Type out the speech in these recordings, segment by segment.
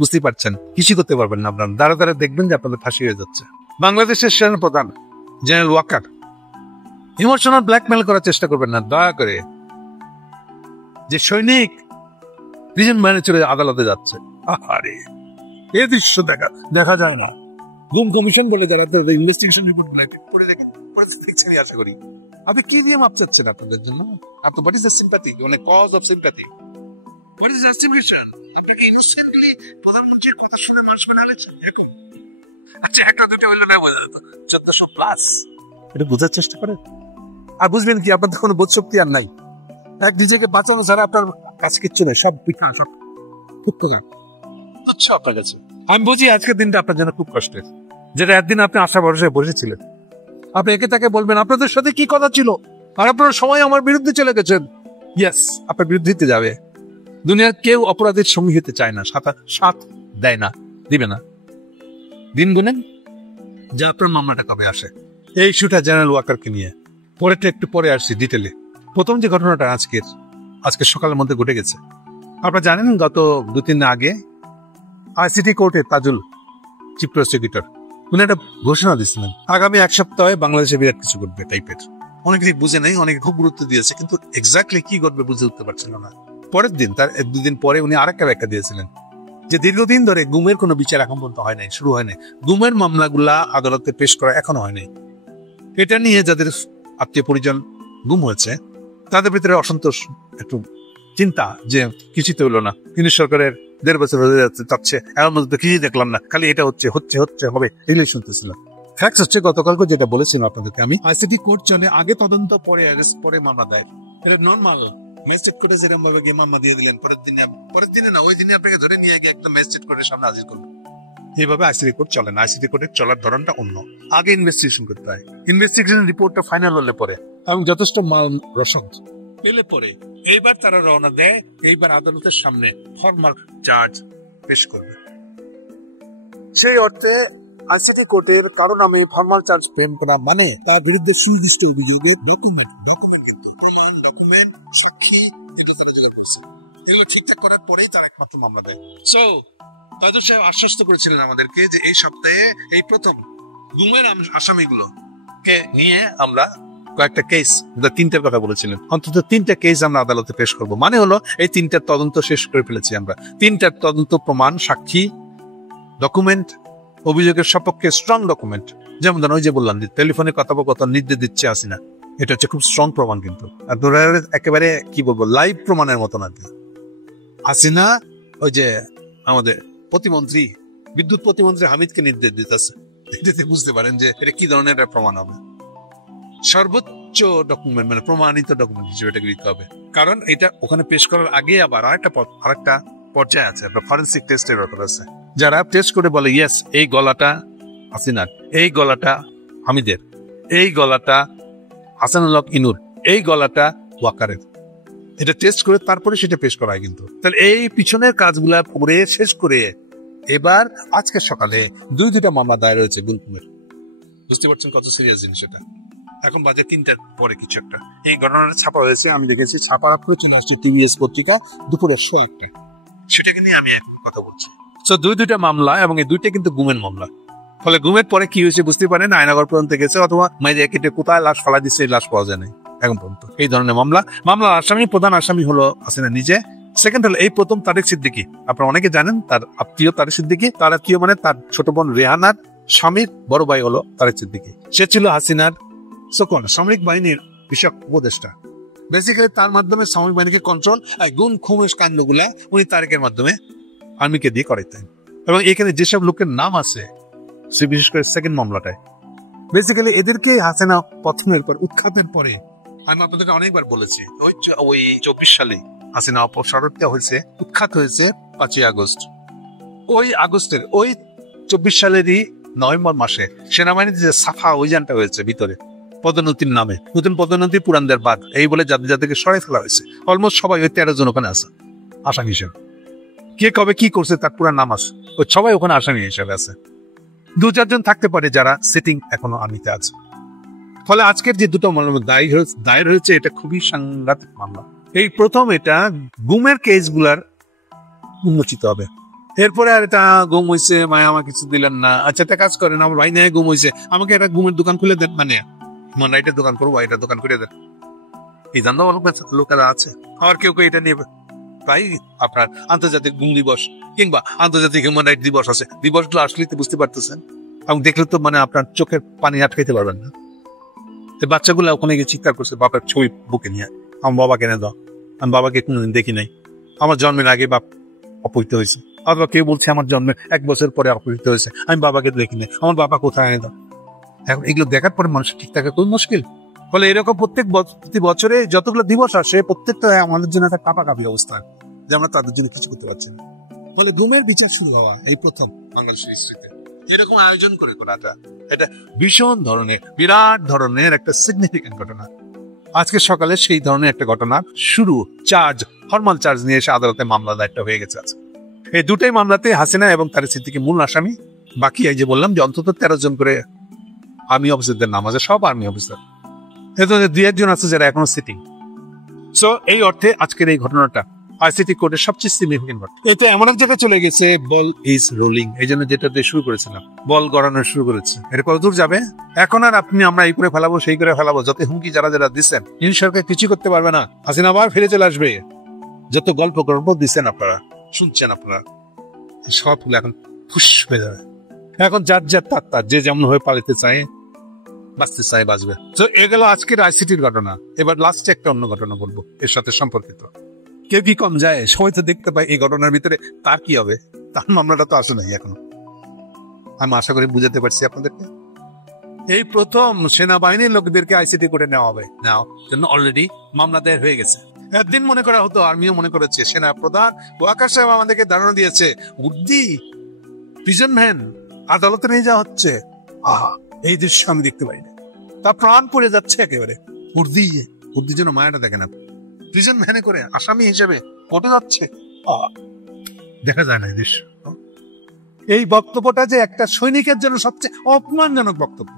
বুঝতেই পারছেন, কিছু করতে পারবেন না আপনারা। দাঁড়া দাঁড়া দেখবেন যে আপনাদের ফাঁসি হয়ে যাচ্ছে। বাংলাদেশের সেনা প্রধান জেনারেল ওয়াকার, ইমোশনাল ব্ল্যাকমেল করার চেষ্টা করবেন না দয়া করে। যে সৈনিক প্রিজন ভ্যানে চলে আদালতে যাচ্ছে, আরে এই দৃশ্য দেখা যায় না। গুম কমিশন বলে যারা ইনভেস্টিগেশন রিপোর্ট দেখছেন, আশা করি আপনি কি দিয়ে মাপ চাচ্ছেন আপনাদের জন্য? আপনার হোয়াট ইজ দ্য সিম্প্যাথি, মানে cause of sympathy, what is justification? আপনাকে ইনোসেন্টলি প্রধানমন্ত্রীর কথা শুনে মানুষ বানালেছেন এরকম? আচ্ছা, একটা দুটো হইল না, 1400+, এটা বোঝার চেষ্টা করেন। আর বুঝবেন কি, আপনাদের কোনো বোধ শক্তি আর নাই। এক নিজেকে বাঁচানো ছাড়া আপনার কাছে কিচ্ছু নেই, সব পিঠা সব আচ্ছা আপনার কাছে। আমি বুঝি আজকের দিনটা আপনার জন্য খুব কষ্টের, যেটা একদিন আপনি আশা ভরসায় বসেছিলেন। আপনি একে তাকে বলবেন আপনাদের সাথে কি কথা ছিল, আর আপনারা সবাই আমার বিরুদ্ধে চলে গেছেন। ইয়েস, আপনার বিরুদ্ধে যাবে। দুনিয়ার কেউ অপরাধের সঙ্গী হতে চায় না, সাথ দেয় না, দিবে না। দিন গুনেন যে আপনার মামলাটা কবে আসে। এই ইস্যুটা জেনারেল ওয়াকারকে নিয়ে পরেরটা একটু পরে আসছি ডিটেলে। প্রথম যে ঘটনাটা আজকে সকালের মধ্যে ঘটে গেছে, আপনারা জানেন গত 2-3 দিন আগে আইসিটি কোর্টে তাজুল, চিফ প্রসিকিউটর, উনি একটা ঘোষণা দিচ্ছিলেন আগামী 1 সপ্তাহে বাংলাদেশে বিরাট কিছু ঘটবে টাইপের। অনেকে বুঝে নেই, অনেকে খুব গুরুত্ব দিয়েছে, কিন্তু এক্স্যাক্টলি কি ঘটবে বুঝে উঠতে পারছিল না। পরের দিন, তার 1-2 দিন পরে উনি আরেকটা ব্যাখ্যা দিয়েছিলেন যে দীর্ঘদিন ধরে গুমের কোনো বিচার এখন পর্যন্ত হয় নাই, শুরু হয় নাই। গুমের মামলাগুলা আদালতে পেশ করা এখনো হয় নাই। এটা নিয়ে যাদের আত্মীয় পরিজন গুম হয়েছে তাদের ভিতরে অসন্তোষ, একটু চিন্তা যে কিছুই তো হলো না, কিন্তু সরকারের 1.5 বছর হয়ে যাচ্ছে এর মধ্যে কিছুই দেখলাম না, খালি এটা হচ্ছে হবে, এগুলোই শুনতেছিলাম। ফ্যাক্ট হচ্ছে গতকালকে যেটা বলেছিলাম আপনাদেরকে আমি, আইসিটি কোর্ট চলে, আগে তদন্ত, পরে অ্যারেস্ট, পরে মামলা দেয়। এটা নর্মাল। ম্যাজিস্ট্রেট কোর্টে যেরকম ভাবে গিয়ে মামলা দিয়ে দিলেন, পরের দিনে না, ওই দিনে আপনাকে ধরে নিয়ে গিয়ে একদম ম্যাজিস্ট্রেট কোর্টের সামনে হাজির করবেন। এইভাবে আইসিটি কোর্ট চলে না। আইসিটি কোর্টের চলার ধরনটা অন্য। আগে ইনভেস্টিগেশন করতে হয়, ইনভেস্টিগেশন রিপোর্টটা ফাইনাল হলে পরে এবং যথেষ্ট মাল রসদ পেলে পরে এইবার তারা রওনা দেয়, এইবার আদালতের সামনে ফর্মাল চার্জ পেশ করবে। সেই অর্থে আইসিটি কোর্টের কারো নামে ফর্মাল চার্জ প্রেম করা মানে তার বিরুদ্ধে সুনির্দিষ্ট অভিযোগের ডকুমেন্ট কিন্তু প্রমাণ, ডকুমেন্ট, সাক্ষী, এগুলো তারা যেটা করছে, এগুলো ঠিকঠাক করার পরেই তারা একমাত্র মামলা দেয়। সো তাদের সাহেব আশ্বস্ত করেছিলেন আমাদেরকে যে এই সপ্তাহে এই প্রথম গুমের আসামিগুলোকে নিয়ে আমরা কয়েকটা কেস, 3টার কথা বলেছিলেন, অন্তত 3টা কেস আমরা আদালতে পেশ করব। মানে হলো এই 3টার তদন্ত শেষ করে ফেলেছি আমরা। 3টার তদন্ত, প্রমাণ, সাক্ষী, ডকুমেন্ট, অভিযোগের সপক্ষে স্ট্রং ডকুমেন্ট, যেমন ধরুন ওই যে বললাম যে টেলিফোনে কথোপকথন নির্দেশ দিচ্ছে হাসিনা, এটা হচ্ছে খুব স্ট্রং প্রমাণ। কিন্তু একেবারে কি বলবো, লাইভ প্রমাণের মতো না। হাসিনা ওই যে আমাদের প্রতিমন্ত্রী, বিদ্যুৎ প্রতিমন্ত্রী হামিদকে নির্দেশ দিতেছে, এটাতে বুঝতে পারেন যে এটা কি ধরনের একটা প্রমাণ হবে। সর্বোচ্চ ডকুমেন্ট, মানে প্রমাণিত ডকুমেন্ট হিসেবে এটা গৃহীত হবে। কারণ এটা ওখানে পেশ করার আগে আবার আরেকটা পর্যায়ে আছে, ফরেন্সিক টেস্টের ব্যাপার আছে। যারা টেস্ট করে বলে ইয়েস এই গলাটা হাসিনার, এই গলাটা হামিদের, এই গলাটা হাসানুল হক ইনুর, এই গলাটা ওয়াকারের, এটা টেস্ট করে তারপরে সেটা পেশ করা হয়। কিন্তু তাহলে এই পিছনের কাজগুলা করে শেষ করে এবার আজকে সকালে 2টা মামলা দায়ের হয়েছে গুলকুমের। বুঝতে পারছেন কত সিরিয়াস জিনিস এটা। এখন বাজে 3টার পরে কিছু একটা এই ঘটনাটা ছাপা হয়েছে, আমি দেখেছি, ছাপার পরে চলে আসছে টিভিএস পত্রিকা দুপুরে 1:00টায়। সেটাকে নিয়ে আমি এখন কথা বলছি। তো 2টা মামলা, এবং এই 2টা কিন্তু গুমের মামলা। ফলে গুমের পরে কি হয়েছে বুঝতে পারেন, আয়নাগর পর্যন্ত গেছে, অথবা মাইজে কেটে কোথায় লাশ ফেলা দিচ্ছে, এই লাশ পাওয়া যায় নাই এখন পর্যন্ত। এই ধরনের মামলার আসামি, প্রধান আসামি হলো হাসিনা নিজে। সেকেন্ড হলো এই প্রথম তারেক সিদ্দিকী, আপনারা অনেকে জানেন, তার আত্মীয় তারেক সিদ্দিকী। তার আত্মীয় মানে তার ছোট বোন রেহানার স্বামীর বড় ভাই হলো তারেক সিদ্দিকী। সে ছিল হাসিনার সামরিক বাহিনীর বিষয়ক উপদেষ্টা। বেসিক্যালি তার মাধ্যমে সামরিক বাহিনীকে কন্ট্রোল, গুণ খুমের কাণ্ডগুলা উনি তারেকের মাধ্যমে আর্মিকে দিয়ে করাইতেন। এবং এখানে যেসব লোকের নাম আছে, সে বিশেষ করে সেকেন্ড মামলাটায় বেসিক্যালি এদেরকে হাসিনা প্রথমের পর উৎখাতের পরে, আমি আপনাদেরকে অনেকবার বলেছি, ওই 24 সালে হাসিনা অপসারণ হয়েছে, উৎখাত হয়েছে 5ই আগস্ট। ওই আগস্টের, ওই 24 সালেরই নভেম্বর মাসে সেনাবাহিনীতে যে সাফা অভিযানটা হয়েছে ভিতরে পদোন্নতির নামে, নতুন পদোন্নতি পুরানদের বাদ, এই বলে যাদেরকে সরাই ফেলা হয়েছে, অলমোস্ট সবাই ওই 13 জন ওখানে আছে আসামি হিসেবে। কে কবে কি করছে তার পুরা নাম আছে, ওই সবাই ওখানে আসামি হিসেবে আছে। 2-4 জন থাকতে পারে যারা সিটিং এখনো আর্মিতে আছে। ফলে আজকের যে 2টা মামলা দায়ের হয়েছে, এটা খুবই সাংঘাতিক মামলা। এই প্রথম এটা গুমের কেসগুলার উন্মোচিত হবে। এরপরে আর এটা গুম হয়েছে, মায়া আমার কিছু দিলেন না, আচ্ছা একটা কাজ করেন, আমার ভাই নেয় গুম হয়েছে, আমাকে একটা গুমের দোকান খুলে দেন, মানে রাইটের দোকান করবো, এটার দোকান করে দেন। এই জানতো লোকেরা আছে। আবার কেউ কেউ এটা নিয়ে তাই আপনার আন্তর্জাতিক গুম দিবস কিংবা আন্তর্জাতিক হিউম্যান রাইট দিবস আছে, দিবসগুলো আসলে তো বুঝতে পারতেছেন, এবং দেখলে তো মানে আপনার চোখের পানি আটকাইতে পারবেন না। বাচ্চাগুলো ওখানে গিয়ে চিৎকার করছে বাপের ছবি বুকে নিয়ে, আমার বাবাকে এনে দাও। আমি বাবাকে কোনোদিন দেখি নাই, আমার জন্মের আগে বাপ অপহৃত হয়েছে, অথবা কেউ বলছে আমার জন্মের 1 বছর পরে অপহৃত হয়েছে, আমি বাবাকে দেখি নাই, আমার বাবা কোথায় এনে দাও। এখন এগুলো দেখার পরে মানুষের ঠিক থাকা খুব মুশকিল। ফলে এরকম প্রতি বছরে যতগুলো দিবস আসে প্রত্যেকটা আমাদের জন্য একটা কাঁপাকাঁপি অবস্থা, যে আমরা তাদের জন্য কিছু করতে পারছি না। ফলে গুমের বিচার শুরু হওয়া এই প্রথম বাংলাদেশের হিস্ট্রিতে এরকম আয়োজন করে করাটা, এটা ভীষণ ধরনের বিরাট ধরনের একটা সিগনিফিক্যান্ট ঘটনা। আজকে সকালে সেই ধরনের একটা ঘটনা শুরু, ফরমাল চার্জ নিয়ে এসে আদালতে মামলা দায়েরটা হয়ে গেছে। আছে এই দুটাই মামলাতে হাসিনা এবং তারেক সিদ্দিকী মূল আসামি, বাকি এই যে বললাম যে অন্তত 13 জন করে আর্মি অফিসারদের নাম আছে, সব আর্মি অফিসার, এর 2-1 জন আছে যারা এখনো সিটিং। সো এই অর্থে আজকের এই ঘটনাটা আইসিটি কোর্টের সবচেয়ে সিগনিফিকেন্ট ঘটনা। এটা এমন এক জায়গায় চলে গেছে, বল ইজ রোলিং, এই জন্য যেটা দিয়ে শুরু করেছিলাম, বল গড়ানো শুরু করেছে। এটা কতদূর যাবে এখন? আর আমরা এই করে ফেলাবো, সেই করে ফেলাবো, যত হুমকি যারা যারা দিচ্ছেন, ইনি সরকার কিছু করতে পারবে না, হাসিনা আবার ফিরে চলে আসবে, যত গল্প দিচ্ছেন আপনারা, শুনছেন আপনারা, সবগুলো এখন ফুস হয়ে যাবে। এখন যার তার যে যেমন হয়ে পালিতে চায়, বাঁচতে চায়, বাঁচবে। তো এ গেল আজকের আইসিটির ঘটনা। এবার লাস্টে একটা অন্য ঘটনা বলবো এর সাথে সম্পর্কিত। কেউ কি কম যায়? সবাই তো দেখতে পায় এই ঘটনার ভিতরে তার কি হবে, তার মামলাটা তো আসে নাই এখনো। আমি আশা করি বুঝাতে পারছি আপনাদেরকে। এই প্রথম সেনাবাহিনীর লোকদেরকে আইসিটি করে নেওয়া হবে, জন্য অলরেডি মামলা দায়ের হয়ে গেছে। একদিন মনে করা হতো, আর্মিও মনে করেছে, সেনা প্রধান ওয়াকার সাহেব আমাদেরকে ধারণা দিয়েছে, উর্দি প্রিজন ভ্যান আদালতে নিয়ে যাওয়া হচ্ছে, আহা এই দৃশ্য আমি দেখতে পাই না, তা প্রাণ পড়ে যাচ্ছে একেবারে। উর্দির জন্য মায়াটা দেখে না, প্রিজন ভ্যানে করে আসামি হিসেবে কোর্টে যাচ্ছে, দেখা যায় না এই দৃশ্য। এই বক্তব্যটা যে একটা সৈনিকের জন্য সবচেয়ে অপমানজনক বক্তব্য,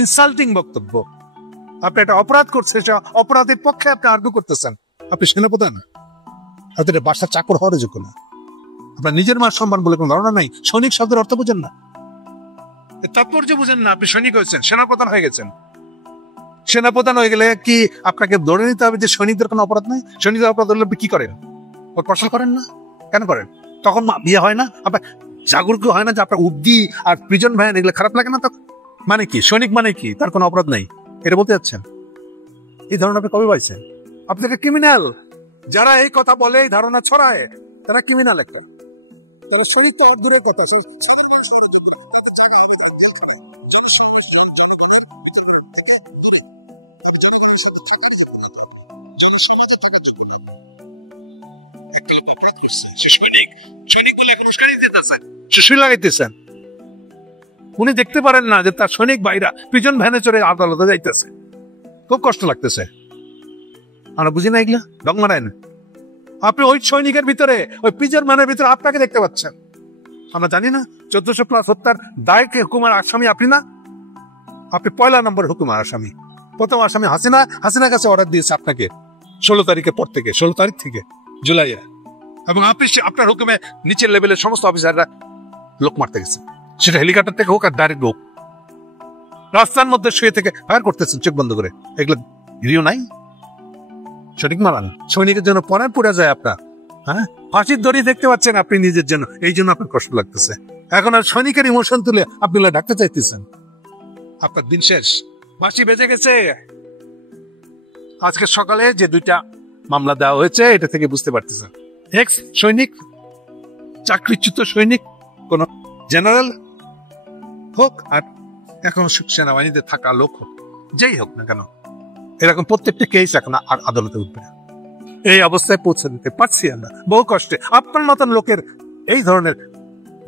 ইনসাল্টিং বক্তব্য। আপনি একটা অপরাধ করছেন, অপরাধের পক্ষে আপনি আর্গু করতেছেন, আপনি সেনাপ্রধান, আপনাদের বাসার চাকর হওয়ার যোগ্য না, আপনার নিজের মান সম্মান বলে কোনো ধারণা নাই, সৈনিক শব্দের অর্থ বুঝেন না, তাৎপর্য বুঝেন না। আপনি সৈনিক হয়েছেন, সেনাপ্রধান হয়ে গেছেন। সেনাপ্রধান হয়ে গেলে কি আপনাকে ধরে নিতে হবে যে সৈনিকদের কোনো অপরাধ নাই? সৈনিকদের অপরাধ হলে আপনি কি করেন? ওর প্রশ্ন করেন না কেন? করেন তখন বিয়ে হয় না, আপনার জাগরুক হয় না যে আপনার উর্দি আর প্রিজন ভ্যান এগুলো খারাপ লাগে না? তখন মানে কি সৈনিক মানে কি? তার কোনো অপরাধ নাই, এটা বলতে যাচ্ছেন? এই ধারণা আপনি কবে পাইছেন? আপনাকে ক্রিমিনাল যারা এই কথা বলে, এই ধারণা ছড়ায়, তারা ক্রিমিনাল একটা, তারা সৈনিক তো দূরের কথা। উনি দেখতে পারেন না যে তার সৈনিক ভাইরা প্রিজন ভ্যানে চড়ে আদালতে যাইতেছে, খুব কষ্ট লাগতেছে। আমরা বুঝি না এগুলা, ডং মারায় না। আপনি ওই সৈনিকের ভিতরে, ওই প্রিজন ভ্যানের ভিতরে আপনাকে দেখতে পাচ্ছেন। আমরা জানি না 1400+ হত্যার দায়কে হুকুমার আসামি আপনি না? আপনি 1 নম্বর হুকুমার আসামি, প্রথম আসামি হাসিনা। হাসিনার কাছে অর্ডার দিয়েছে আপনাকে 16 তারিখের পর থেকে, 16 তারিখ থেকে জুলাইয়ে, এবং আপনি আপনার হুকুমে নিচের লেভেলের সমস্ত অফিসাররা লোক মারতে গেছে, সেটা হেলিকপ্টার থেকে হোক আর ডাইরেক্ট হোক, রাস্তার মধ্যে শুয়ে থেকে ফায়ার করতেছেন চোখ বন্ধ করে। এগুলো ভিডিও নাই? সঠিক মারান সৈনিকের জন্য পরাণ পড়ে যায় আপনার। হ্যাঁ, ফাঁসির দড়ি দেখতে পাচ্ছেন আপনি নিজের জন্য, এই জন্য আপনার কষ্ট লাগতেছে। এখন আর সৈনিকের ইমোশন তুলে আপনি ডাকতে চাইতেছেন, আপনার দিন শেষ, ফাঁসি বেজে গেছে। আজকে সকালে যে 2টা মামলা দেওয়া হয়েছে, এটা থেকে বুঝতে পারতেছেন এক্স সৈনিক, চাকরিচ্যুত সৈনিক, কোন জেনারেল হোক আর এখন সেনাবাহিনীতে থাকা লোক হোক, যেই হোক না কেন, এরকম প্রত্যেকটা কেস এখন আর আদালতে উঠবে না। এই অবস্থায় পৌঁছে দিতে পারছি আমরা বহু কষ্টে। আপনার মতন লোকের এই ধরনের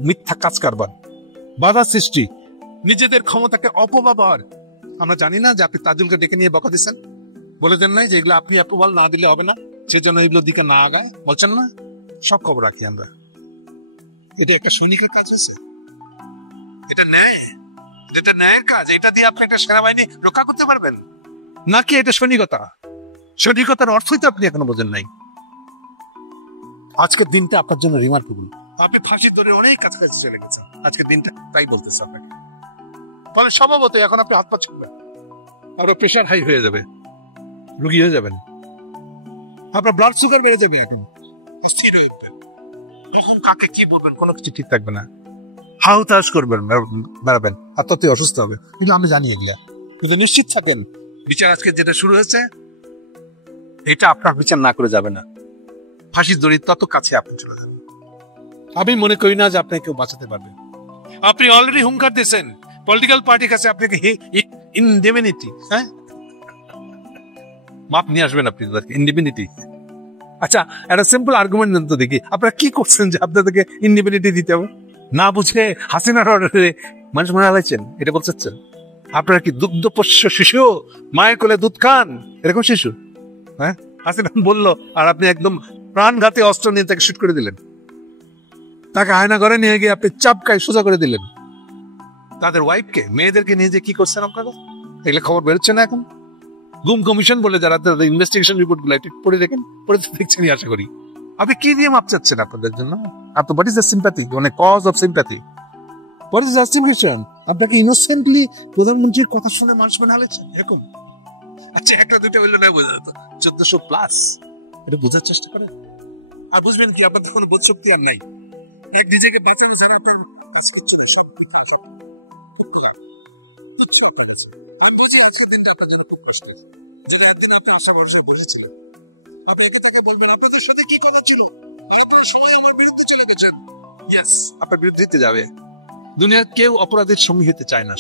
মিথ্যা কাজ কারবার, বাধা সৃষ্টি, নিজেদের ক্ষমতাকে অপব্যবহার। আমরা জানি না যে আপনি তাজুলকে ডেকে নিয়ে বকা দিচ্ছেন, বলে দেন নাই যে এগুলো আপনি অ্যাপ্রুভাল না দিলে হবে না, সেজন্য এগুলো দিকে না আগায়, বলছেন না? সব খবর রাখি আমরা। এটা একটা সৈনিকের কাজ হয়েছে, এটা ন্যায়, এটা ন্যায়ের কাজ। এটা দিয়ে আপনি একটা সেনাবাহিনী রক্ষা করতে পারবেন নাকি এটা সৈনিকতা? সৈনিকতার অর্থই তো আপনি এখনো বোঝেন নাই। আজকের দিনটা আপনার জন্য রিমার্কেবল। আপনি ফাঁসি ধরে অনেক কাছাকাছি চলে গেছেন আজকে দিনটা, তাই বলতেছে আপনাকে। ফলে স্বভাবত এখন আপনি হাত পা ছুটবেন, আপনার প্রেশার হাই হয়ে যাবে, রুগী হয়ে যাবেন, আপনার ব্লাড সুগার বেড়ে যাবে, এখন অস্থির হয়ে উঠবেন, কখন কাকে কি বলবেন কোনো কিছু ঠিক থাকবে না, হাউতাস করবেন, বেড়াবেন, আত্মহত্যা অসুস্থ হবে। কিন্তু আমি জানি এগুলা, কিন্তু নিশ্চিত থাকেন বিচার আজকে যেটা শুরু হয়েছে এটা আপনার বিচার না করে যাবে না, ফাঁসির দড়ির তত কাছে আপনি চলে যাবেন। আমি মনে করি না যে আপনাকে কেউ বাঁচাতে পারবে। আপনি অলরেডি হুঙ্কার দিয়েছেন পলিটিক্যাল পার্টির কাছে আপনাকে ইনডেমিনিটি, হ্যাঁ, মাপ নিয়ে আসবেন আপনি তাদেরকে, ইনডেমিনিটি। আচ্ছা, একটা সিম্পল আর্গুমেন্ট দেন তো দেখি, আপনারা কি করছেন যে আপনাদেরকে ইনডেমিনিটি দিতে হবে? না বুঝে হাসিনার অর্ডারে মানুষ মনে হারাইছেন, এটা বলছেন? আপনারা কি দুগ্ধপোষ্য শিশু, মায়ের কোলে দুধ খান এরকম শিশু? হ্যাঁ, হাসিনা বললো আর আপনি একদম প্রাণঘাতী অস্ত্র নিয়ে তাকে শুট করে দিলেন, তাকে আয়না ঘরে নিয়ে গিয়ে আপনি চাপকায় সোজা করে দিলেন। তাদের ওয়াইফকে, মেয়েদেরকে নিয়ে যে কি করছেন আপনারা, এগুলো খবর বেরোচ্ছে না এখন? গুম কমিশন বলে যারা তাদের ইনভেস্টিগেশন রিপোর্ট গুলো একটু পড়ে দেখেন, পড়ে দেখছেন আশা করি। আপনি কি দিয়ে মাপ চাচ্ছেন আপনাদের জন্য? আপনার হোয়াট ইজ দ্য সিম্প্যাথি, মানে cause of sympathy, what is justification? আপনাকে ইনোসেন্টলি প্রধানমন্ত্রীর কথা শুনে মানুষ মানে হালেছেন এরকম? আচ্ছা, একটা দুইটা হইলো না বোঝা যেত, 1400 প্লাস, এটা বোঝার চেষ্টা করেন। আর বুঝবেন কি, আপনাদের কোনো বোধ শক্তি আর নাই, নিজেকে বাঁচানো ছাড়া আপনার কাজ করছে না, সব কাজ আপনার কাছে। আমি বুঝি আজকের দিনটা আপনার জন্য খুব কষ্টের, যেটা একদিন আপনি আশা ভরসায় বসেছিলেন। আপনি এত তাকে বলবেন আপনাদের সাথে কি কথা ছিল, আপনার সময় আমার বিরুদ্ধে চলে গেছেন। ইয়েস, আপনার বিরুদ্ধে যাবে। দুনিয়ার কেউ অপরাধের সঙ্গী হতে চায় না,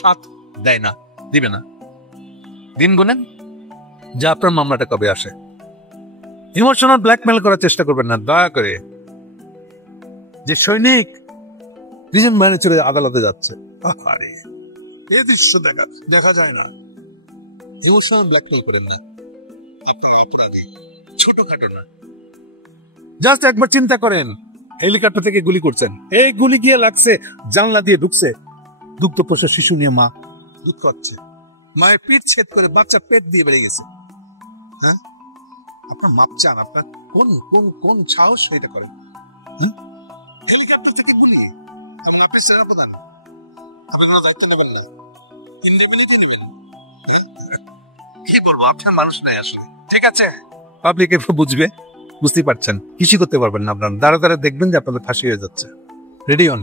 সাথ দেয় না, দিবে না। দিন গুনেন যা আপনার মামলাটা কবে আসে। ইমোশনাল ব্ল্যাকমেল করার চেষ্টা করবেন না দয়া করে। যে সৈনিক দুজন মানে চলে আদালতে যাচ্ছে, আরে এই দৃশ্য দেখা যায় না। ইমোশনাল ব্ল্যাকমেল করেন না, ছোটখাটো না। জাস্ট একবার চিন্তা করেন, হেলিকপ্টার থেকে গুলি করছেন, এই গুলি গিয়ে লাগছে জানলা দিয়ে ঢুকছে, দুগ্ধপোষ্য শিশু নিয়ে মা দুধ খাচ্ছে, মায়ের পিঠ ছেদ করে বাচ্চা পেট দিয়ে বেড়ে গেছে। হ্যাঁ, আপনার মাপ চান, আপনার কোন কোন কোন সাহস এটা করেন? হেলিকপ্টার থেকে গুলি, এমন আপনি সেনাপ্রধান, আপনি কোনো দায়িত্ব নেবেন না, ইনডিপেন্ডেন্টই নেবেন। কি বলবো, আপনার মানুষ নাই আসলে। ঠিক আছে, পাবলিক বুঝবে, বুঝতেই পারছেন, কিছুই করতে পারবেন না আপনার, দাঁড়া দাঁড়া দেখবেন যে আপনাদের ফাঁসি হয়ে যাচ্ছে। রেডি হন।